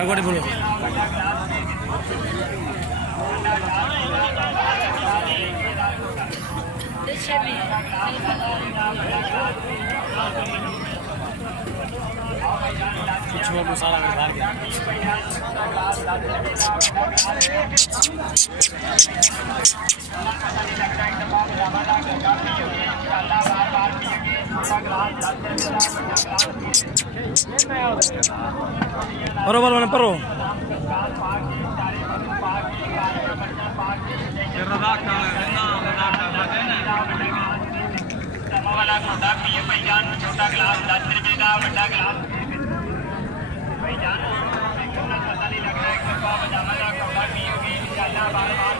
अगवाड़ी बोलो कुछ मसाला में डाल के बरोबर मैंने परो वाला छोटा पिए भाईजान छोटा गिलास 10 रुपए का बड़ा गिलास भाईजान पता नहीं लग रहा है कि पजामा का कपड़ा पियोगे इंशाल्लाह बार-बार